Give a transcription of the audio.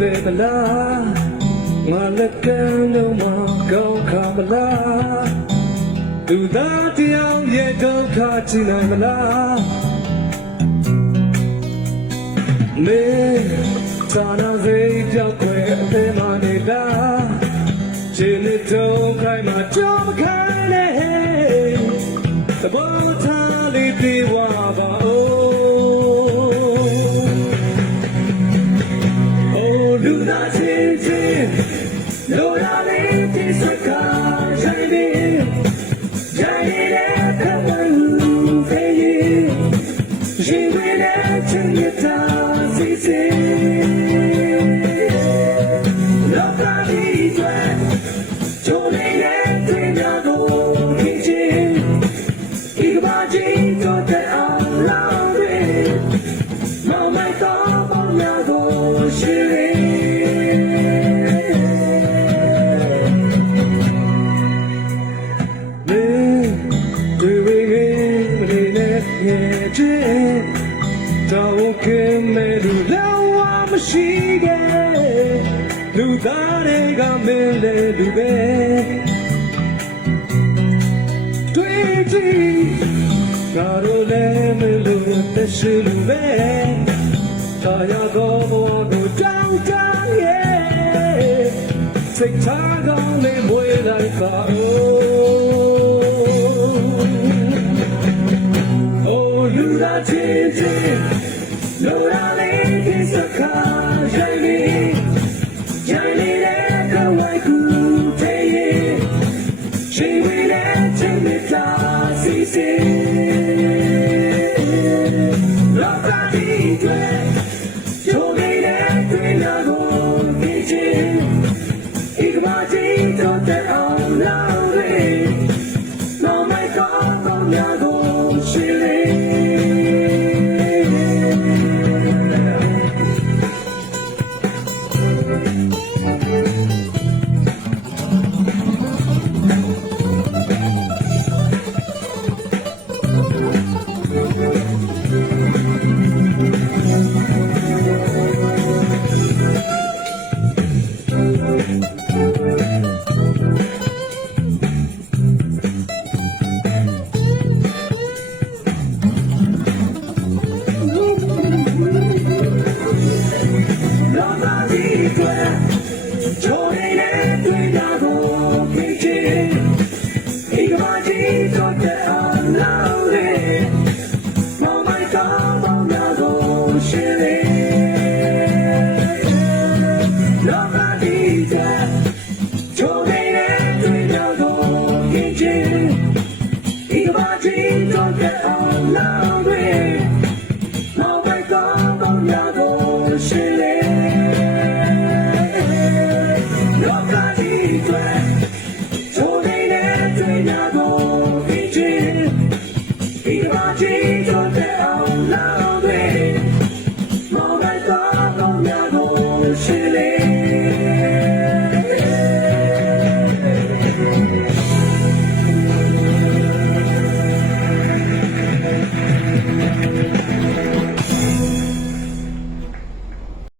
တဲ့မလားငါလက်ကမ်းတော့မကောင်းခါမလားလူသားတယောက်ရဲ့ဒုက္ခကြည့်နိုင်မလားမေသာနာစိတ်ကြောက်ခွဲအသေးမနေတာခြေနဲ့တုံးခိုင်းမှကြောက်မခိုင်းနဲ့သဘောမထားလေးပြေဝပါအိုးလူသားချင်းချင်းလိုရာလေးဒီစကားရှိပြီကြိုင်နေတဲ့ခဝန်းဖေးရင်ဝေးတဲ့ချင်ရတာစီစီလောကကြီးတွေချိုးနေတဲ့တွေ့များကိုခင်ချင်းဒီကဘာကြီးတော့တဲ့အောင်လောင်းတွေမောင်မိုက်တော့ပေါင်းများကိုရှိတော့ကဲမဲ့လူလောမရှိခဲ့လူသားတွေကမင်းလေးလူပဲတွေ့ကြည့်ငါတို့လည်းမလို့သက်ရှိလူပဲတာယာတော့ဘဝကိုတောင်းတရဲ့စိတ်ထားကောင်းလေးမွေးလိုက်ပါအိုးလူသားချင်းချင်းလိုရာလေးဒီစကားရှိပြီကြိုင်နေတဲ့ကဝိုက်ကူတဲ့ရဲ့ရှိဝေးတဲ့ချင်တဲ့တာစီစီလောကကြီးတွေချိုးနေတဲ့တွေ့နာကိုသိချင်းဒီကဘာကြီးတော့တဲ့အောင်လောင်းတွေနောင်မိုက်တော့များကိုရှိလေLook at these, so they never know.